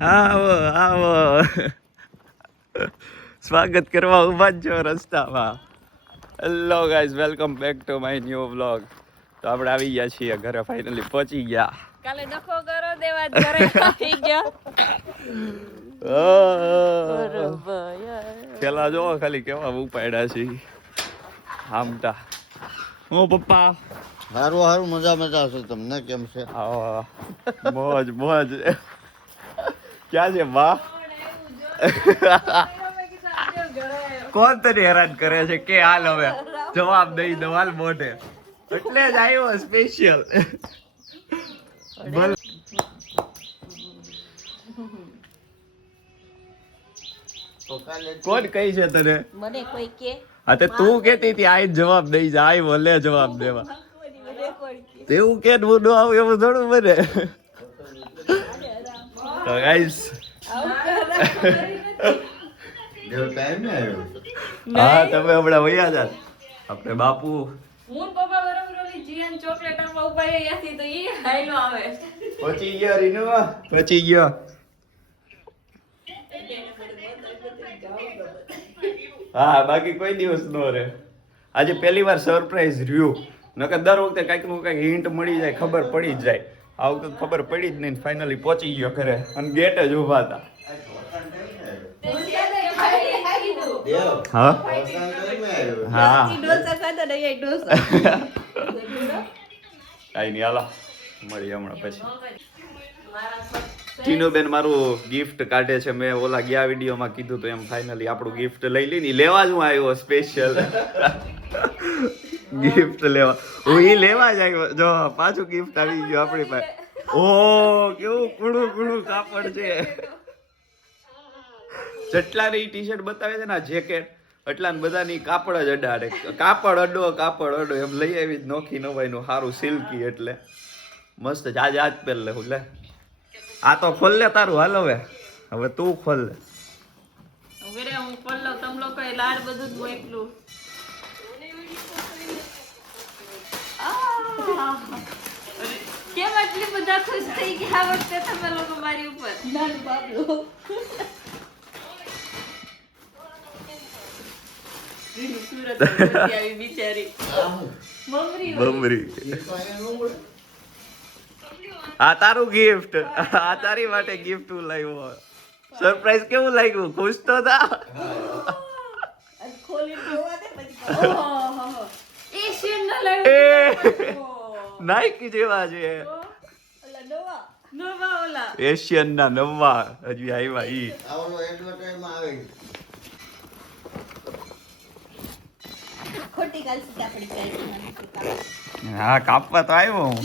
આવો આવો, સ્વાગત કરવા ઉભા જ છો રસ્તામાં. Hello guys, welcome back to my new vlog. તો આપણે આવી ગયા છીએ ઘરે, ફાઇનલી પહોંચી ગયા. કાલે ડખો કરો દેવા ઘરે આવી ગયો. પેલા જો ખાલી કેવા ઉપાડ્યા છે આમટા. હું પપ્પા હારું હારું, મજા મજા છે. તમને કેમ છે? મોજ મોજ. ક્યાં છે બા? કોણ તને હેરાન કરે છે કે હાલ હવે જવાબ દઈ દો, હાલ મોઢે. એટલે જ આવ્યો સ્પેશિયલ. બોલ. કોણ કઈ છે તને? મને કોઈ કે હા તે તું કેતી હતી આઈ જવાબ દઈ જા, આઈ ભલે જવાબ દેવા. તેવું કે હું ન આવું એવું થોડું બને. તો ગાઈસ હા, તમે હમણાં વયા જાત. આપણે બાપુ હું પપ્પા બરોબર ઓલી જીએન ચોકલેટ આમાં ઉભા રહ્યાથી તો ઈ હાઈલો આવે. પહોંચી ગયો રીનુ, પહોંચી ગયો. હા, બાકી કોઈ દિવસ નો રે. આજે પહેલી વાર સરપ્રાઈઝ રહ્યું. નકર દર વખતે કાંઈક નું કાંઈક હિન્ટ મળી જાય, ખબર પડી જ જાય. આ વખતે ખબર પડી જ નહીં. ફાઇનલી પહોંચી ગયો ઘરે અને ગેટ જ ઊભા હતા. હા હા, ડોસા ખાતા ને એ ડોસા. કાંઈ નહીં, હાલો મળીએ હમણાં પછી. ટીનુબેન મારું ગિફ્ટ કાઢે છે. મેં ઓલા ગયા વિડીયોમાં કીધું તો એમ ફાઇનલી આપણું ગિફ્ટ લઈ લઈને લેવા જ હું આવ્યો સ્પેશિયલ. ગિફ્ટ લેવા હું ઈ લેવા જ આવ્યો. જો પાછું ગિફ્ટ આવી ગયું આપણી પાસે. ઓહ, કેવું કુડું કુડું કાપડ છે. જેટલા ની ટી શર્ટ બતાવે છે ને આ જેકેટ, એટલા ને બધાની કાપડ જ અડાડે. કાપડ અડો એમ લઈ આવી જ નોખી નવાઈ નું સારું સિલ્કી. એટલે મસ્ત જ. આજે આજ પહેર લે હું. લે આ તો ખોલ લે તારું. હાલ હવે તું ખોલ લે. ઉભરે હું પલ્લવ તમ લોકો એ લાડ બધું જ મોકલું. કેમ આટલી બધા ખુશ થઈ ગયા વખતે તમે લોકો મારી ઉપર? નાનું બાબલો સુરત આવી બિચારી બમરી. આ તારું ગિફ્ટ, આ તારી માટે ગિફ્ટ હું લાવ્યો. સરપ્રાઈઝ કેવું લાગ્યું? ખુશ તો થા. ખોલી જોવા દે પછી. ઓહો એશિયન ના એ લાવ્યો. નાઈકી જેવા છે. ઓલા નવા ઓલા એશિયન ના નવા હજી આવ્યા ઈ. આવલો એડવર્ટાઈઝમાં આવે. ખોટી ગાલ સીતા પડી જાય. હા, કાપવા તો આવ્યો હું.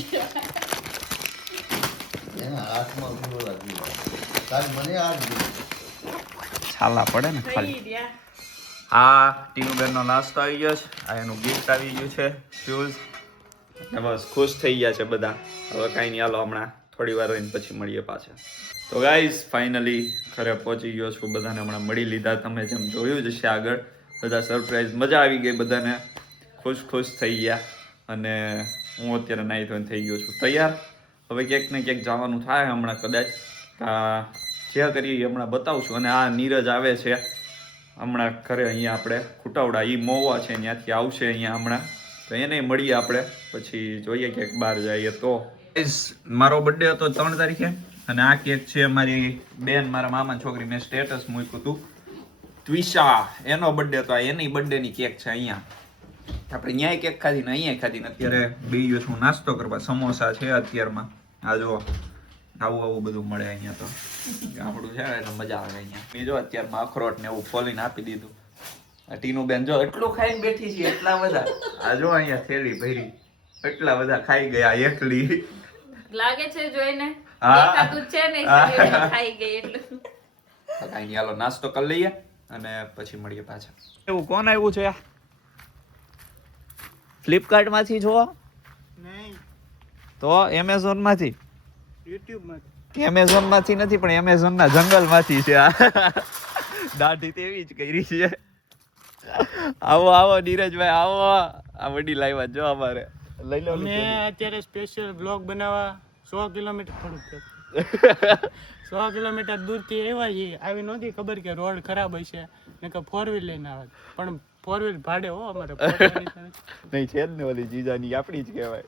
એના હાથમાં ગુલો લાગી. તાર મને આ છાલા પડે ને ખાલી. થઈ રહ્યા. આ ટીનુબેન નો નાસ્તો આવી ગયો છે. આ એનું ગિફ્ટ આવી ગયું છે, શૂઝ. બસ ખુશ થઈ ગયા છે બધા. હવે કાંઈ નહીં, હાલો હમણાં થોડી વાર રહીને પછી મળીએ પાછા. તો ગાઈઝ ફાઇનલી ઘરે પહોંચી ગયો છું. બધાને હમણાં મળી લીધા. તમે જેમ જોયું જ છે આગળ, બધા સરપ્રાઈઝ. મજા આવી ગઈ બધાને. ખુશ થઈ ગયા. અને હું અત્યારે નાહી ધોઈને થઈ ગયો છું તૈયાર. હવે ક્યાંક ને ક્યાંક જવાનું થાય હમણાં કદાચ. જે કરીએ એ હમણાં બતાવું છું. અને આ નીરજ આવે છે હમણાં ઘરે. અહીંયા આપણે ખુટાવડા, એ મોવા છે ત્યાંથી આવશે અહીંયા હમણાં. તો એને મળીએ આપણે. પછી જોઈએ ક્યાંક બહાર જઈએ તો. મારો બર્થડે હતો 3 તારીખે. અને આ કેક છે મારી બેન, મારા મામા છોકરી. મેં સ્ટેટસ મૂક્યું હતું. ત્વિષા એનો બર્થડે હતો. એની બર્થડેની કેક છે અહીંયા. આપણે ન્યાય કેક ખાધી ને અહીંયા ખાધી ને અત્યારે બેસી ગયો છું નાસ્તો કરવા. સમોસા છે અત્યારમાં. આ જો આવું બધું મળે અહીંયા. તો ગામડું છે એટલે મજા આવે અહીંયા. એ જો અત્યારમાં અખરોટ ને એવું ફોલીને આપી દીધું. આ ટીનુબેન જો એટલું ખાઈને બેઠી છે. એટલા બધા. આ જો અહીંયા થેલી ભરી. એટલા બધા ખાઈ ગયા એકલી. લાગે છે જોઈને. હા. દેખાતું છે ને એટલે ખાઈ ગઈ એટલું. કાંઈ નહીં, હાલો નાસ્તો કરી લઈએ અને પછી મળીએ પાછા. એવું કોણ આવ્યું છે? ફ્લિપકાર્ટ માંથી છો? તો એમેઝોન માંથી? એમેઝોન માંથી નથી, પણ એમેઝોન ના જંગલ માંથી છે. દાઢી તેવી જ કરી છે. આવો નીરજભાઈ આવો. આ વડી લાવ્યા જો અમારે. લઈ લો. અમે અત્યારે સ્પેશિયલ બ્લોગ બનાવવા 100 કિલોમીટર થોડુંક 100 કિલોમીટર દૂરથી આવ્યા છીએ. આવી નહોતી ખબર કે રોડ ખરાબ હશે ને કે 4 વ્હીલ લઈને આવે, પણ 4 વ્હીલ ભાડે હો અમારે. નહીં છે જ ને ઓલી જીજાની આપણી જ કહેવાય.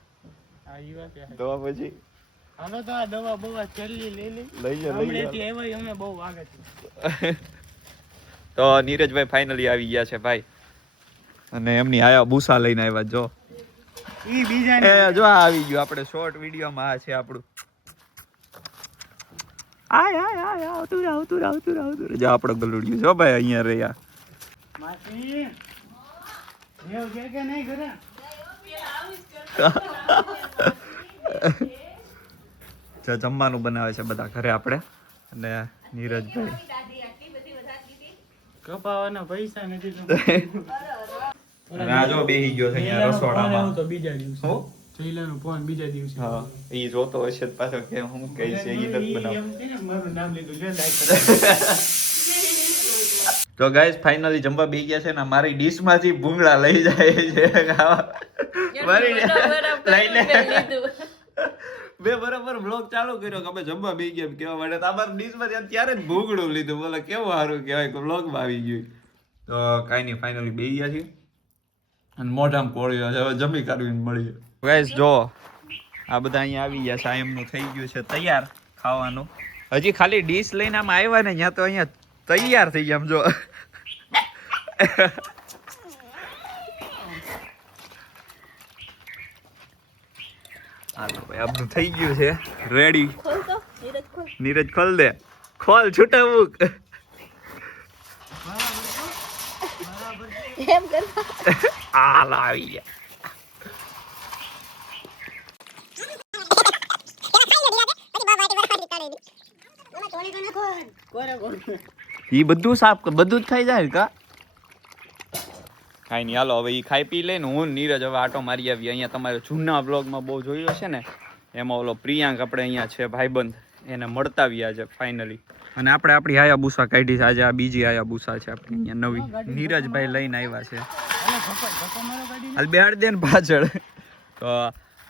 આ ઈ વાત છે. તો પછી હાલો તો આ દવા બવા છેલ્લી લઈ લઈ જા. હમણાંથી આવ્યા અમે બહુ આગળ. તો નીરજભાઈ ફાઇનલી આવી ગયા છે ભાઈ, અને એમની આયા બુસા લઈને આવ્યા. જો ઈ બીજા જો આ આવી ગયું આપણે શોર્ટ વિડીયોમાં. આ છે આપણું. આય આય આય આવતું રહે, આવતું રહે, આવતું રહે, આવતું રહે. જો આપણો ગલુડિયું જો ભાઈ અહીંયા રહ્યા. માસી એવું કે નહીં ઘરે જો જમવાનું બનાવે છે બધા ઘરે આપણે, અને નીરજભાઈ કપાવાના પૈસા નથી તો. અને આ જો બેહી ગયો છે અહીંયા રસોડામાં. તો બીજા દિવસે જઈલાનો ફોન બીજા દિવસે. હા ઈ જોતો હશે જ પાછો કે હું કહી છે ઈ નથી બનાવ. એમ છે ને, મારું નામ લીધું લે લાઈક. તો ગાઈસ ફાઇનલી જમવા બેહી ગયા છે ને મારી ડીશ માંથી ભૂંગળા લઈ જાય છે મારી લઈને મેં બરાબર બ્લોગ ચાલુ કર્યો કે અમે જમવા બેહી ગયા કેવા માટે તમારી ડીશ માંથી ત્યારે જ ભૂંગળું લીધું. બોલે કેવું સારું કહેવાય કે બ્લોગ માં આવી ગયું. તો કાંઈ નહીં ફાઇનલી બેહી ગયા છે અને મોઢામાં કોળ્યો છે. હવે જમી કાઢવીને મળીએ. ગાઈસ જો આ બધા અહીંયા આવી ગયા છે. આ એમનું થઈ ગયું છે તૈયાર ખાવાનું. હજી ખાલી ડીશ લઈને આમ આવ્યા ને ત્યાં તો અહીંયા તૈયાર થઈ ગયા. આમ જો હાલો ભાઈ આપણું થઈ ગયું છે રેડી. નીરજ ખોલ દે, ખોલ છૂટા મૂક. હાલ આવી ગયા. ઈ બધું સાફ બધું જ થઈ જાય કા? કાંઈ નહીં હાલો હવે ઈ ખાઈ પી લઈને હું નીરજ હવે આટો મારી આવી. અહીંયા તમારે જૂના બ્લોગમાં બહુ જોયું હશે ને, એમાં ઓલો પ્રિયાંક આપણે અહીંયા છે ભાઈબંધ, એને મળતા આવ્યા છે ફાઇનલી. અને આપણે આપણી હાયાબુસા કાઢી છે આજે. આ બીજી હાયાબુસા છે આપણી અહીંયા નવી, નીરજભાઈ લઈને આવ્યા છે. હાલ બેહાડ દે ને પાછળ. તો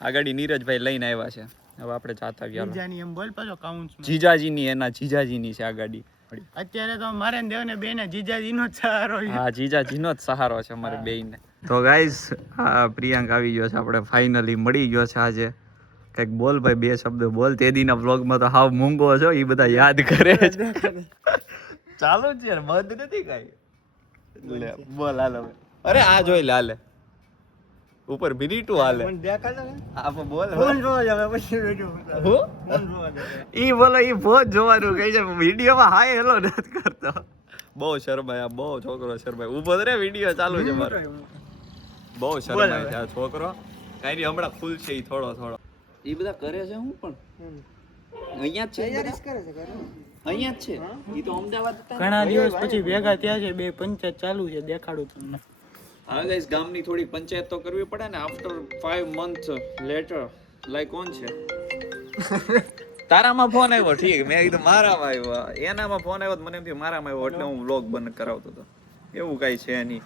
આ ગાડી નીરજભાઈ લઈને આવ્યા છે. હવે આપણે જાતા આવ્યા. બીજાની એમ બોલ પાછો કાઉન્ટ્સ જીજાજીની, એના જીજાજીની છે આ ગાડી. અત્યારે તો મારે ને દેવને બેને જીજાજીનો જ સહારો છે. હા જીજાજીનો જ સહારો છે અમારે બેયને. તો ગાઈઝ આ પ્રિયાંક આવી ગયો છે આપણે ફાઇનલી મળી ગયો છે આજે. કંઈક બોલ ભાઈ, બે શબ્દ બોલ. તે દીના વ્લોગમાં તો હાવ મૂંગો છો એ બધા યાદ કરે છે. ચાલુ જ છે બંધ નથી કાંઈ. લે બોલ હાલ હવે. અરે આ જોઈ લે હાલે ઉપર મિનિટું હાલે. આ બોલ ઈ બોલો ઈ બહુ જોવાનું કઈ છે વિડીયોમાં. હાય હેલો નથી કરતો. બહુ શરમાય, બહુ છોકરો શરમાય. ઉભો રે વિડીયો ચાલુ છે મારો. બહુ શરમાય છે આ છોકરો. કઈ નહીં હમણાં ખુલ છે ઈ થોડો થોડો. ઈ બધા કરે છે હું પણ અહીંયા જ છે. અહીંયા જ છે ઈ તો અમદાવાદ હતા. ઘણા દિવસ પછી ભેગા થયા છે. બે પંચાયત ચાલુ છે, દેખાડું તમને. હા ગાઈસ ગામની થોડી પંચાયત તો કરવી પડે ને. આફ્ટર 5 months લેટર લાઈક કોણ છે? તારામાં ફોન આવ્યો ઠીક, મેં કીધું મારામાં આવ્યો. એનામાં ફોન આવ્યો મને એમ થયું મારામાં આવ્યો એટલે હું વ્લોગ બંધ કરાવતો હતો. એવું કાંઈ છે નહીં.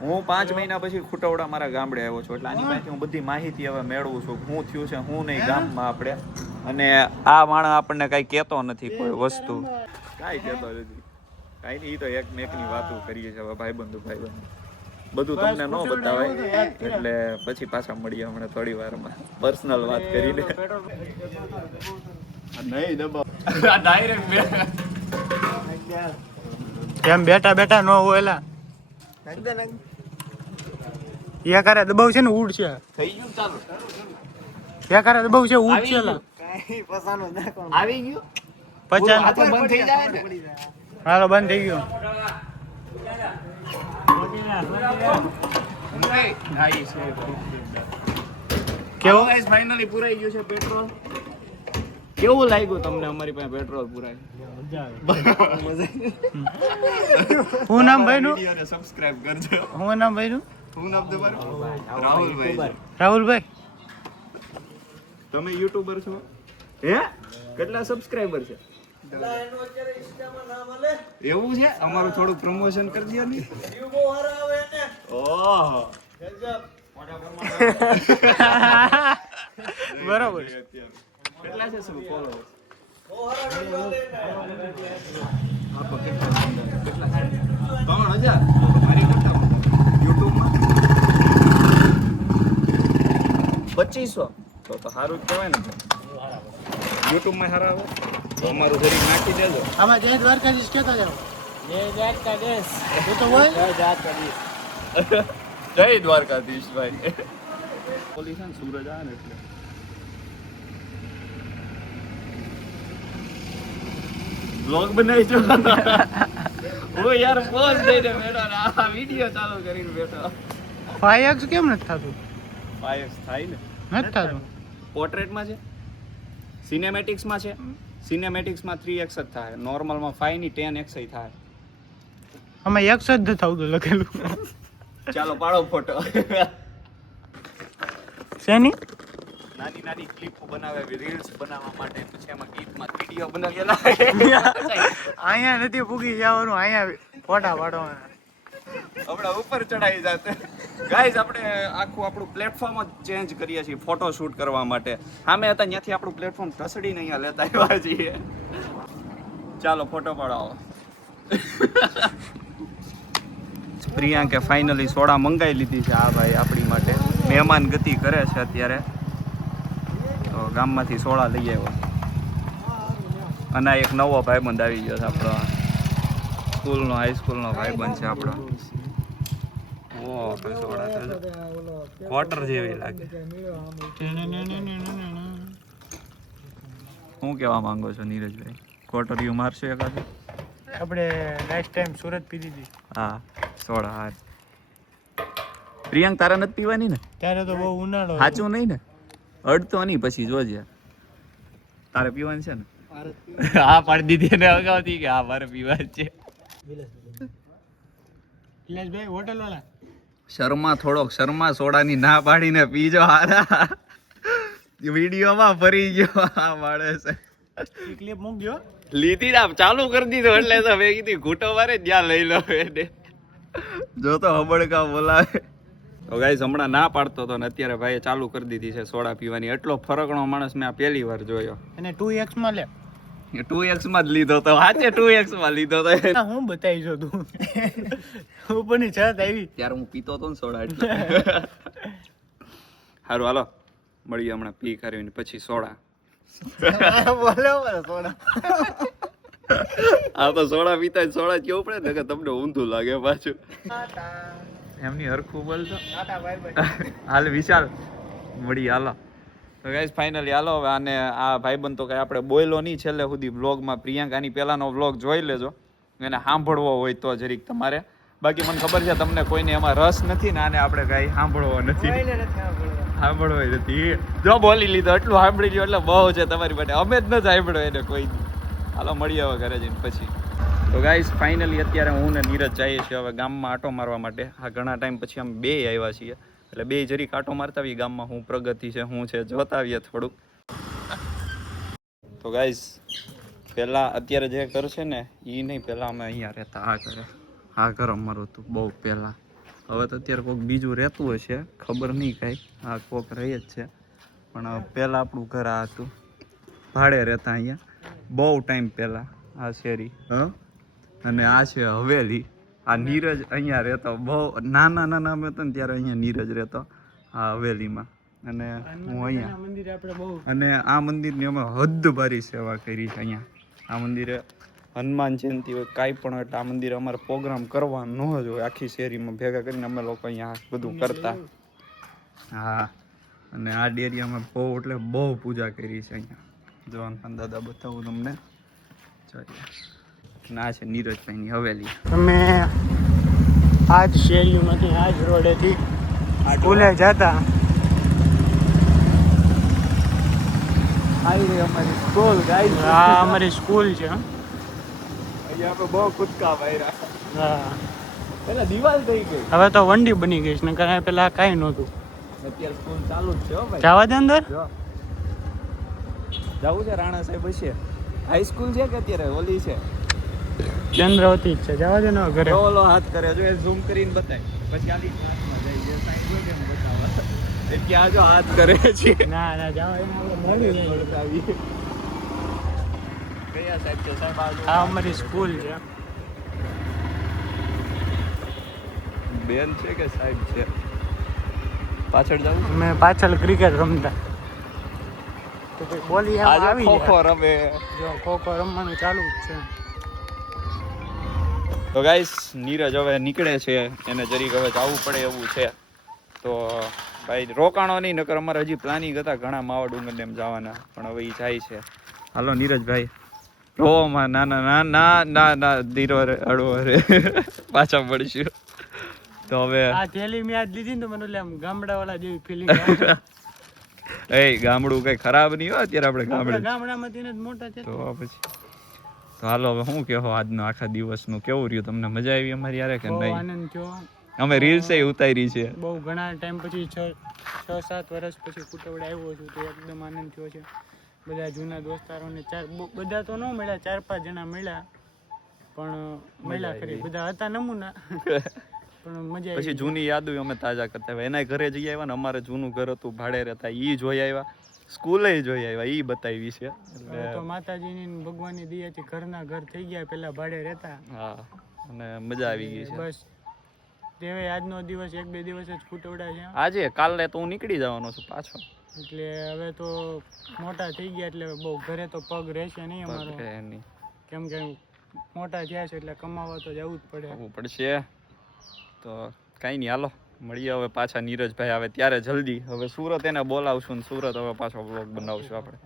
હું 5 મહિના પછી ખુટવડા મારા ગામડે આવ્યો છું એટલે આની પાસેથી હું બધી માહિતી હવે મેળવું છું. શું થયું છે હું નહીં ગામમાં આપણે. અને આ માણસ આપણને કાંઈ કહેતો નથી કોઈ વસ્તુ, કાંઈ કહેતો નથી. કાંઈ નહીં, તો એકમેકની વાતો કરીએ છીએ હવે ભાઈબંધુ. બધું તમને ન બતાવાય એટલે પછી પાછા મળીએ હમણાં થોડી વારમાં પર્સનલ વાત કરીને. નહીં દબાવ ડાયરેક્ટ એમ બેઠા બેઠા ન હોયલા એકારે દબાવ છે ને ઉડ છે. થઈ ગયું ચાલુ. એકારે દબાવ છે ઉડ છે લા. આવી ગયું 50 આ તો બંધ થઈ જાય ને. હાલો બંધ થઈ ગયો. કેવું ગાઈસ ફાઇનલી પુરાઈ ગયું છે પેટ્રોલ. કેવું લાગ્યું તમને અમારી પાસે પેટ્રોલ પુરાય? હું નામ ભાઈ નું વિડિયોને સબસ્ક્રાઇબ કરજો. હું નામ ભાઈ નું હું નામ તમારું? રાહુલભાઈ. રાહુલભાઈ. તમે યુટ્યુબર છો? હે કેટલા સબસ્ક્રાઇબર છે? એવું છે? અમારું થોડું પ્રમોશન કરી દો ને. ઓહો બરાબર. કેટલા છે સબ ફોલોઅર્સ? $2500 તો સારું જ કહેવાય ને. યુટ્યુબમાં સારા આવે તો અમારું જરીક નાખી દેજો. આમાં જય દ્વારકાધીશ કહેતો જાવ. જય દ્વારકાધીશ. તું તો હોય જય દ્વારકાધીશ. જય દ્વારકાધીશ ભાઈ. પોલીસ ને સૂરજ આવે ને એટલે બ્લોગ બનાવી જો. ઓ યાર પોઝ દઈને બેઠો ને આ વિડિયો ચાલુ કરીને બેઠો. 5x કેમ નથી થતું? 5x થાય ને. નથી થતું. પોર્ટ્રેટમાં છે, સિનેમેટિક્સમાં છે. સિનેમેટિક્સમાં 3x જ થાય, નોર્મલમાં 5 ની 10x થાય. આમાં x જ નથી આવતું લખેલું. ચાલો પાડો ફોટો. શેની? નાની નાની ક્લિપો બનાવે, રીલ્સ બનાવવા માટે, પછી એમાં ગીતમાં વિડીયો બનાવેલા. અહીંયા નથી પૂગી જવાનું, અહીંયા ફોટા પાડવાના. હમણાં ઉપર ચડાઈ જાતે. ગાઈઝ આપણે આખું આપણું પ્લેટફોર્મ જ ચેન્જ કરીએ છીએ ફોટો શૂટ કરવા માટે. સામે હતા ત્યાંથી આપણું પ્લેટફોર્મ ઢસડીને અહીંયા લેતા આવ્યા છીએ. ચાલો ફોટો પડાવો. પ્રિયાંકે ફાઇનલી સોડા મંગાવી લીધી છે. આ ભાઈ આપણી માટે મહેમાન ગતિ કરે છે અત્યારે. તો ગામમાંથી સોડા લઈ આવ્યો. અને આ એક નવો ભાઈબંધ આવી ગયો છે આપણો, સ્કૂલનો, હાઈસ્કૂલનો ભાઈબંધ છે આપણો. ક્વાર્ટર જેવી લાગે. શું કહેવા માંગો છો નીરજભાઈ? ક્વાર્ટરિયું મારશો એકાદું? આપણે લાસ્ટ ટાઈમ સુરત પીધી હતી. હા સોડા. હા પ્રિયાંક તારા નથી પીવાની ને? ત્યારે તો બહુ ઉનાળો. સાચું નહીં ને? અડતો નહીં પછી જોજે. તારે પીવાની છે ને? હા પાડી દીધી ને અગાઉથી કે હા મારે પીવાની છે. ભાઈ હોટલ વાળા શર્મા સોડાની ના પાડીને પીજો. હારા વિડીયોમાં ફરી ગયો આ માણસ. ક્લિપ મૂકજો. લીધી આપ ચાલુ કરી દીધો એટલે તો મેં કીધું ઘૂંટો મારે જ્યાં લઈ લો એને. જો તો હબડકા બોલાવે. તો ગાઈસ હમણાં ના પાડતો હતો ને અત્યારે ભાઈએ ચાલુ કરી દીધી છે સોડા પીવાની. એટલો ફરકનો માણસ મેં આ પહેલી વાર જોયો. અને 2x માં લે. 2x માં જ લીધો તો. હાચે 2x માં લીધો તો. હું બતાવી જો તું ઉપરની છત આવી ત્યારે હું પીતો હતો ને સોડા એટલે. સારું હાલો મળીએ હમણાં પી કરીને પછી સોડા. આ તો સોડા પીતા સોડા કેવું પડે ને કે તમને ઊંધું લાગે પાછું. એમની હરખું બોલતો. હાલ વિશાલ મળી હાલો. તો ગાઈસ ફાઇનલી હાલો હવે આને આ ભાઈબંધ તો કઈ આપણે બોયલો નહીં છેલ્લે સુધી વ્લોગમાં. પ્રિયંકાની પહેલાનો વ્લોગ જોઈ લેજો, એને સાંભળવો હોય તો જરીક તમારે. બાકી મને ખબર છે તમને કોઈને એમાં રસ નથી ને આને આપણે કઈ સાંભળવો નથી. સાંભળવો નથી. જો બોલી લીધો એટલું સાંભળી લ્યો એટલે બહુ છે તમારી માટે. અમે જ નથી સાંભળ્યો એને કોઈ. હાલો મળીએ હવે ઘરે જઈને પછી. તો ગાઈસ ફાઇનલી અત્યારે હું ને નીરજ જઈએ છીએ હવે ગામમાં આટો મારવા માટે. આ ઘણા ટાઈમ પછી અમે બે આવ્યા છીએ એટલે બે જરીક આટો મારતા આવીએ ગામમાં. હું પ્રગતિ છે શું છે જોતા આવીએ થોડુંક. તો ગાઈસ પહેલાં અત્યારે જે ઘર છે ને એ નહીં, પહેલાં અમે અહીંયા રહેતા આ ઘરે. આ ઘર અમારું હતું બહુ પહેલાં. હવે તો અત્યારે કોઈક બીજું રહેતું હશે ખબર નહીં કાંઈ. આ કોઈક રહી જ છે પણ પહેલાં આપણું ઘર આ હતું. ભાડે રહેતા અહીંયા બહુ ટાઈમ પહેલાં આ શેરી. અને આ છે હવેલી. આ નીરજ અહીંયા રહેતો. બહુ નાના અમે હતા ને ત્યારે અહીંયા નીરજ રહેતો આ હવેલીમાં. અને હું અહીંયા. અને આ મંદિરની અમે હદ ભારી સેવા કરી છે અહીંયા. આ મંદિરે હનુમાન જયંતિ હોય કાંઈ પણ હોય એટલે આ મંદિરે અમારે પ્રોગ્રામ કરવા ન જ હોય. આખી શેરીમાં ભેગા કરીને અમે લોકો અહીંયા બધું કરતા. હા અને આ ડેરીયામાં બહુ એટલે બહુ પૂજા કરી છે અહીંયા. જોવાનું દાદા બતાવું તમને. ના છે નીરજભાઈની હવેલી. અમે આ જ શેરીમાંથી આ જ રોડેથી સ્કૂલે જતા. આવી રહી અમારી સ્કૂલ ગાઈસ. આ અમારી સ્કૂલ છે. અહીંયા આપણે બહુ કૂદકા માર્યા. હા પેલા દિવાલ થઈ ગઈ. હવે તો વંડી બની ગઈ છે, નકર પેલા કાંઈ નહોતું. અત્યારે સ્કૂલ ચાલુ જ છે હો ભાઈ. જવા દે અંદર. જવું છે રાણા સાહેબ હશે. હાઈસ્કૂલ છે કે અત્યારે ઓલી છે ચંદ્રવતી જ છે. જવા દે ને ઘરે. ઓલો હાથ કરે જો એ ઝૂમ કરીને બતાય પછી આલી ક્લાસમાં જાય જે સાઈડ હોય ને બતાવવા. એટલે આ જો હાથ કરે છે. ના જવા એને આપણે મળી જાય. કયા સાહેબ છે સાહેબ આ અમારી સ્કૂલ છે. બેન છે કે સાહેબ છે પાછળ જાવ અમે પાછળ ક્રિકેટ રમતા તો કોઈ બોલી આજે આવી ખોખો જાય. રમે જો ખોખો રમવાનું ચાલુ જ છે. તો ગાઈસ નીરજ હવે નીકળે છે એને જરીક હવે જવું પડે એવું છે તો ભાઈ રોકાણો નહીં નકર અમારે હજી પ્લાનિંગ હતા ઘણા માવા ડુંગર ને એમ જવાના પણ હવે એ જાય છે. હાલો નીરજભાઈ રોમાં ના ના ના ના ના ના ધીરો હળવો રે પાછા પડશું તો હવે આ થેલી મેં આજ લીધી ને તો મને આમ ગામડાવાળા જેવી ફિલિંગ આવે. એ ગામડું કઈ ખરાબ નહીં હોય અત્યારે આપણે આપણા ગામડે ગામડામાંથી જ મોટા છે. તો પછી તો હાલો હવે શું કહો આજનો આખા દિવસનું કેવું રહ્યું તમને મજા આવી અમારી યારે કે બહુ નહીં આનંદ થયો. અમે રીલ્સ ઉતારી છે બહુ ઘણા ટાઈમ પછી 6-7 વર્ષ પછી કુટવડ આવ્યો છું તો એકદમ આનંદ થયો છે. બધા જૂના દોસ્તારોને બધા તો ન મળ્યા 4-5 જણા મળ્યા પણ મળ્યા ખરી બધા હતા નમૂના પણ મજા પછી આવી. જૂની યાદો અમે તાજા કરતા આવ્યા એના ઘરે જઈ આવ્યા ને અમારે જૂનું ઘર હતું ભાડે રહેતા ઈ જોઈ આવ્યા સ્કૂલે જોઈ આવ્યા ઈ બતાવી છે હવે તો માતાજીની ને ભગવાનની દયાથી ઘરના ઘર થઈ ગયા પેલા ભાડે રહેતા. હા અને મજા આવી ગઈ છે બસ તેવે આજનો દિવસ 1-2 દિવસ જ કુટવડા છે આજે કાલે તો હું નીકળી જવાનો છું પાછો એટલે હવે તો મોટા થઈ ગયા એટલે બહુ ઘરે તો પગ રહેશે નહીં અમારો એની કેમ કે મોટા થયા છે એટલે કમાવા તો જવું જ પડે. આવવું પડશે તો કાંઈ નહીં હાલો મળીએ હવે પાછા નીરજભાઈ આવે ત્યારે જલ્દી હવે સુરત એને બોલાવશું ને સુરત હવે પાછો બ્લોગ બનાવશું આપણે.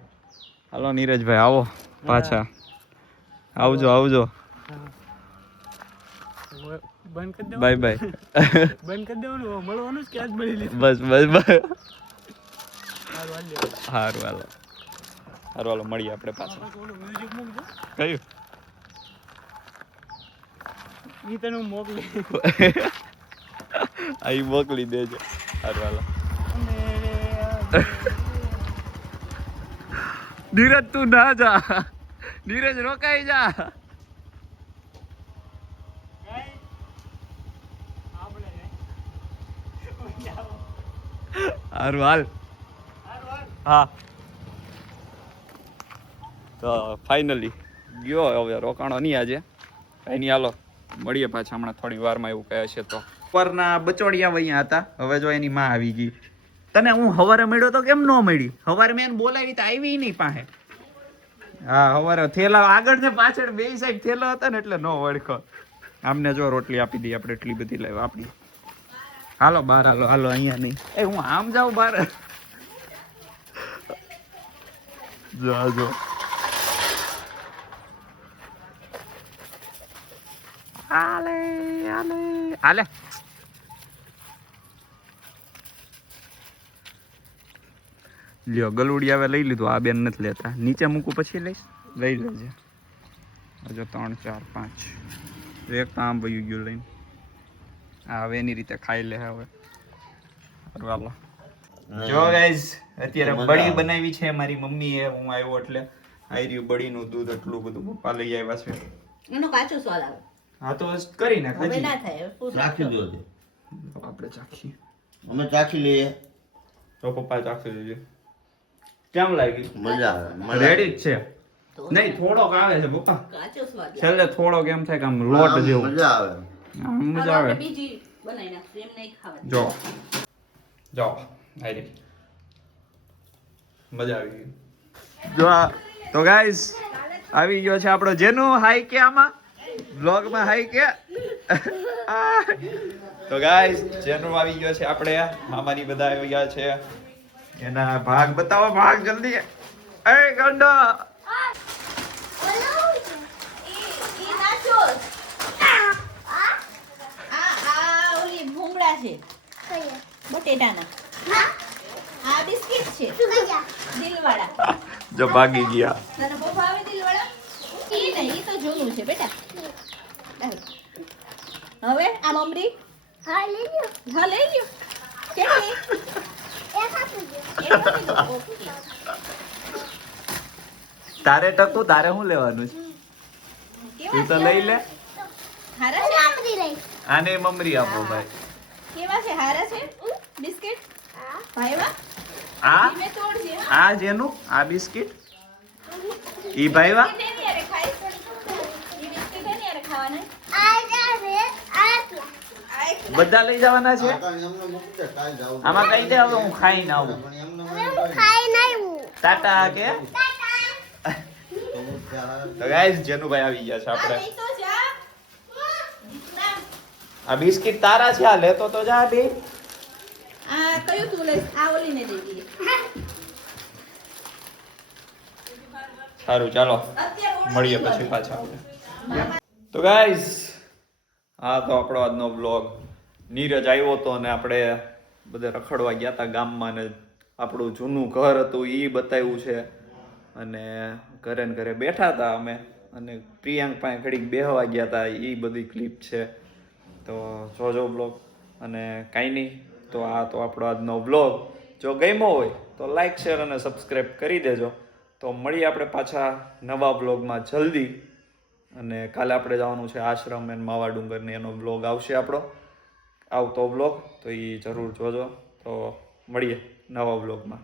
હાલો નીરજભાઈ આવો પાછા આવજો આવજો હા. બંધ કરી દેવાનું બાય બાય બંધ કરી દેવાનું મળવાનું જ કે આજ મળી લીધું. બસ બસ બસ સારું હાલ દે. સારું હાલો સારું હાલો મળીએ આપણે પાછા થોડું મ્યુઝિક મૂકજો કયું ઈ તને હું મોકલી અહીં મોકલી દેજો સારું હાલો નીરજ તું ના જા નીરજ રોકાઈ જા સારું હાલ હા તો ફાઇનલી ગયો હવે રોકાણો નહીં આજે કઈ નહીં હાલો મળીએ પાછા હમણાં થોડી વારમાં એવું કહે છે તો ઉપરના બચોડિયા વઅહીંયા હતા હવે જો એની માં આવી ગઈ તને હું હવારે મળ્યો તો કેમ ન મળી હવારે મેં એને બોલાવી તો આવી નહીં પાસે હા હવારે થેલા આગળ ને પાછળ બે સાઈડ થેલો હતા ને એટલે ન વળખો આમને જો રોટલી આપી દઈએ આપણે એટલી બધી લાવ આપણી હાલો બહાર હાલો હાલો અહીંયા નહીં એ હું આમ જાઉં બહાર જો જો હાલે હાલે હાલે લ્યો ગલુડી આવે લઈ લીધું આ બેન નથી લેતા નીચે મૂકું પછી લઈશ લઈ લેજે હજુ 3 4 5 એક તો આમ વયું ગયું લઈને હા હવે એની રીતે ખાઈ લે હવે સારું હાલો જો ગાઈઝ અત્યારે બળી બનાવી છે મારી મમ્મીએ હું આવ્યો એટલે આઈ રહ્યું બળીનું દૂધ એટલું બધું પપ્પા લઈ આવ્યા છે એનો કાચો સ્વાદ આવે હા તો કરી નાખ હવે હજી ના થાય ચાખી દો તે. આપણે ચાખીએ અમે ચાખી લઈએ તો પપ્પા ચાખી લેજો કેમ લાગી મજા આવે રેડી જ છે નહીં થોડોક આવે છે પપ્પા કાચો સ્વાદ લાગે. છેલ્લે થોડોક એમ થાય કે આમ લોટ જેવું મજા આવે આમ હવે મજા આવે આપણે બીજી બનાવી નાખશું એમ નહીં ખાવાની જો જો આઈ મજા આવી ગઈ જો તો ગાઈસ આવી ગયો છે આપણો જેનું હાઈ કે આમાં વ્લોગમાં હાઈ કે તો ગાઈસ જેનું આવી ગયો છે આપણે મામાની બધા આવી ગયા છે એના ભાગ બતાવો ભાગ જલ્દી એ ગંડો બટેટાના આ બિસ્કિટ છે દિલવાળા જો ભાગી ગયા તને બહુ ભાવે દિલવાળા ઈ નહીં ઈ તો જોયું છે બેટા હવે આ મમરી હા લઈ લ્યો કેટલી એક આપી દો ઓકે તારે ટકું તારે શું લેવાનું છે તું તો લઈ લે હારા છે આપરી લઈ આને મમરી આપો ભાઈ કેવા છે હારા છે બિસ્કિટ ભાઈવા આ ધીમે તોડજે આ જેનું આ બિસ્કિટ ઈ ભાઈવા તેની અરે બધા લઈ જવાના છે આ કાંઈ એમને મૂકી દે, કાલ જાઉં. આમાં કઈ દે હવે હું ખાઈને આવું પણ એમને મને ટાટા કે તો હું ત્યાં તો ગાઈસ જેનુભાઈ આવી ગયા છે આપણે આ તો જા ના આ બિસ્કિટ તારા છે આ લેતો તો જા બે આ કયું તું લઈશ આ ઓલીને દઈ દઈએ સારું ચાલો અત્યારે મળીએ પછી પાછા આપણે તો ગાઈસ હા તો આપણો આજનો બ્લોગ નીરજ આવ્યો હતો અને આપણે બધે રખડવા ગયા હતા ગામમાં ને આપણું જૂનું ઘર હતું એ બતાવ્યું છે અને ઘરે ને ઘરે બેઠા હતા અમે અને પ્રિયાંક પાસે ઘડીક બેહવા ગયા હતા એ બધી ક્લિપ છે તો જોજો બ્લોગ અને કાંઈ નહીં તો આ તો આપણો આજનો બ્લોગ જો ગમ્યો હોય તો લાઈક શેર અને સબસ્ક્રાઈબ કરી દેજો તો મળીએ આપણે પાછા નવા બ્લોગમાં જલ્દી અને કાલે આપણે જવાનું છે આશ્રમ અને માવા ડુંગરની એનો બ્લોગ આવશે આપણો આવતો બ્લોગ તો એ જરૂર જોજો તો મળીએ નવા બ્લોગમાં